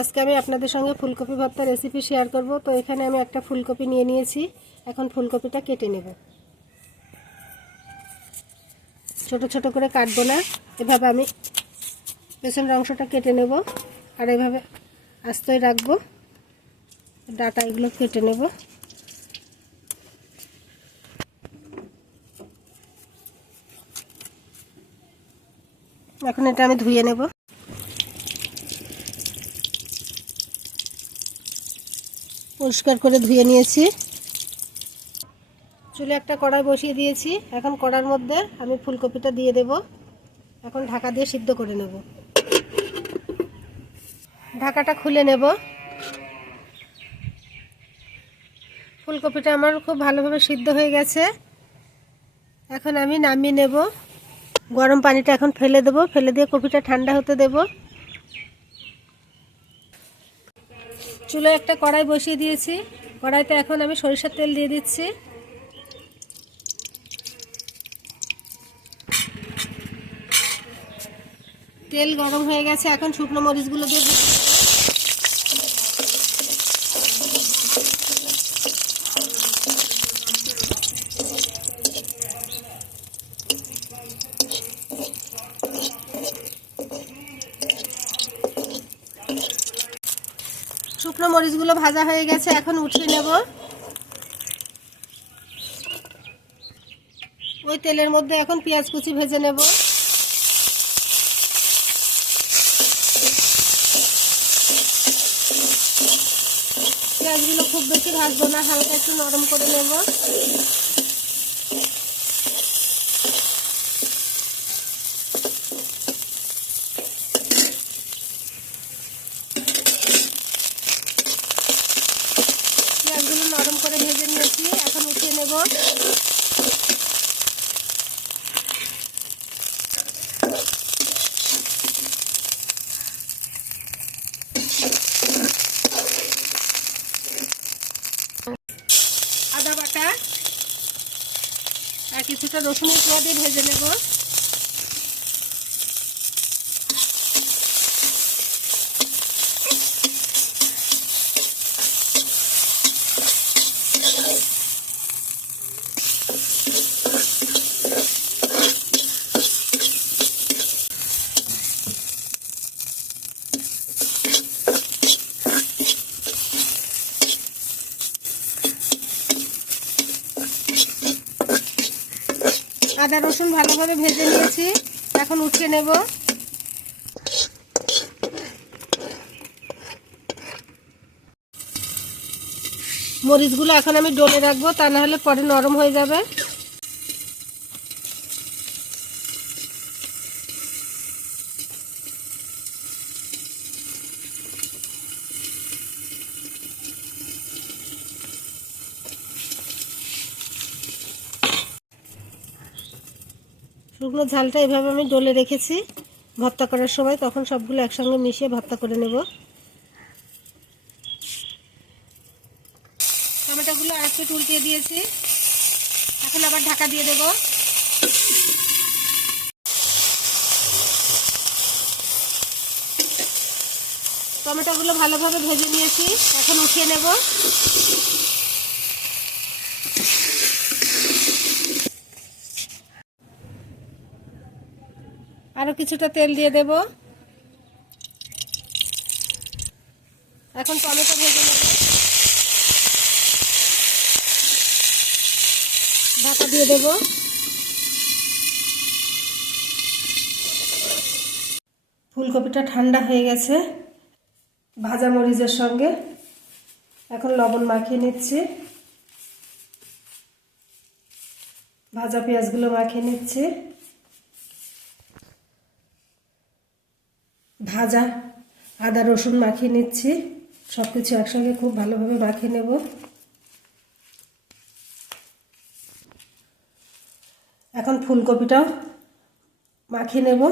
আজকে আমি আপনাদের সঙ্গে ফুলকপি ভর্তা রেসিপি শেয়ার করব। তো এখানে আমি একটা ফুলকপি নিয়ে নিয়েছি। এখন ফুলকপিটা কেটে নেব। ছোট ছোট করে কাটবো না। এভাবে আমি পেছনের অংশটা কেটে নেব আর এভাবে আস্তই রাখব। ডাটা এগুলো কেটে নেব। এখন এটা আমি ধুয়ে নেব। পরিষ্কার করে ধুয়ে নিয়েছি। চুলে একটা কড়াই বসিয়ে দিয়েছি। এখন কড়ার মধ্যে আমি ফুলকপিটা দিয়ে দেব। এখন ঢাকা দিয়ে সিদ্ধ করে নেব। ঢাকাটা খুলে নেব। ফুলকপিটা আমার খুব ভালোভাবে সিদ্ধ হয়ে গেছে। এখন আমি নামিয়ে নেব। গরম পানিটা এখন ফেলে দেব। ফেলে দিয়ে কপিটা ঠান্ডা হতে দেব। চুলো একটা কড়াই বসিয়ে দিয়েছি। কড়াইতে এখন আমি সরিষার তেল দিয়ে দিচ্ছি। তেল গরম হয়ে গেছে, এখন শুকনো মরিচগুলো দিয়ে শুকনো মরিচগুলো ভাজা হয়ে গেছে, এখন উঠিয়ে নেব। ওই তেলের মধ্যে এখন পেঁয়াজ কুচি ভেজে নেব। পেঁয়াজগুলো খুব বেশি ভাজবো না, হালকা একটু নরম করে নেব পেঁয়াজগুলো নরম করে ভেজে নিয়েছি। এখন উঠিয়ে নেব। আদা বাটা আর কিছুটা রসুনের কোয়া দিয়ে ভেজে নেব। আদা রসুন ভালোভাবে ভেজে নিয়েছি। এখন উঠিয়ে নেব। মরিচগুলো এখন আমি ডলে রাখব, তা না হলে পরে নরম হয়ে যাবে। শুকনো ঝালটা এভাবে আমি ডলে রেখেছি ভর্তা করার সময়, তখন সবগুলো একসঙ্গে মিশিয়ে ভর্তা করে নেব। টমেটোগুলো আর একটু উল্টিয়ে দিয়েছি। এখন আবার ঢাকা দিয়ে দেব। টমেটোগুলো ভালোভাবে ভেজে নিয়েছি, এখন উঠিয়ে নেব। আরও কিছুটা তেল দিয়ে দেব। এখন টমেটো ভেজে নেব। ঢাকা দিয়ে দেব। ফুলকপিটা ঠান্ডা হয়ে গেছে। ভাজা মরিচের সঙ্গে। এখন লবণ মাখিয়ে নিচ্ছি। ভাজা পেঁয়াজগুলো মাখিয়ে নিচ্ছি। ভাজা, আদা, রসুন মাখিয়ে নিচ্ছি। সব কিছু একসঙ্গে খুব ভালোভাবে মাখিয়ে নেব। এখন ফুলকপিটাও মাখিয়ে নেব।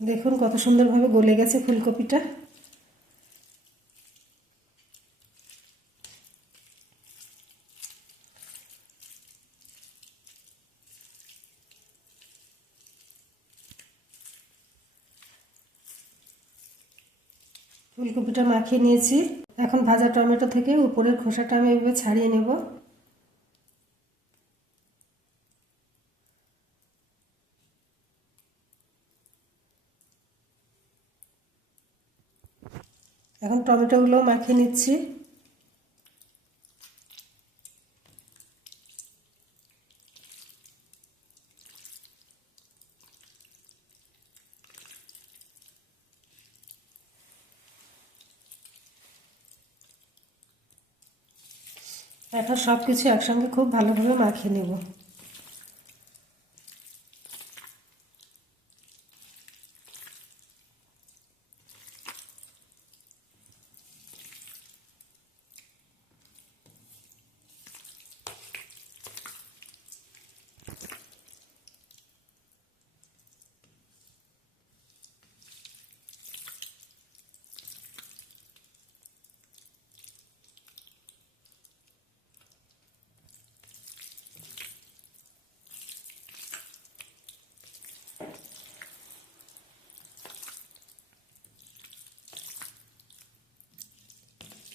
দেখুন কত সুন্দরভাবে গলে গেছে ফুলকপিটা। ফুলকপিটা মাখিয়ে নিয়েছি। এখন ভাজা টমেটো থেকে উপরের খোসাটা আমি এভাবে ছাড়িয়ে নেব। এখন টমেটোগুলো মাখিয়ে নিচ্ছি। এখন সব কিছু একসঙ্গে খুব ভালোভাবে মাখিয়ে নেব।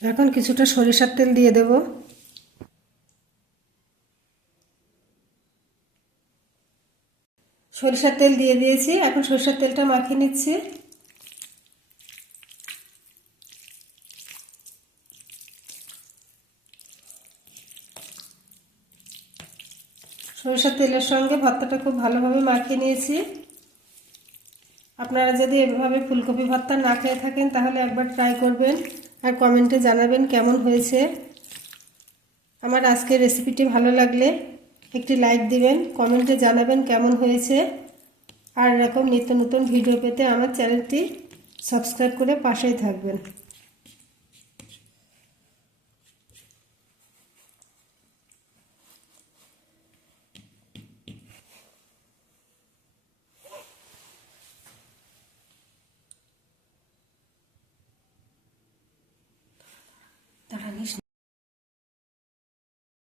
এখন কিছুটা সরিষার তেল দিয়ে দেব। সরিষার তেল দিয়ে দিয়েছি, এখন সরিষার তেলটা মাখিয়ে নিচ্ছি। সরিষার তেলের সঙ্গে ভর্তাটা খুব ভালোভাবে মাখিয়ে নিয়েছি। আপনারা যদি এভাবে ফুলকপি ভর্তা না খেয়ে থাকেন, তাহলে একবার ট্রাই করবেন। আর কমেন্টে জানাবেন কেমন হয়েছে। আমার আজকের রেসিপিটি ভালো লাগলে একটি লাইক দিবেন, কমেন্টে জানাবেন কেমন হয়েছে। আর এরকম নিত্য নতুন ভিডিও পেতে আমার চ্যানেলটি সাবস্ক্রাইব করে পাশেই থাকবেন। 我没什么。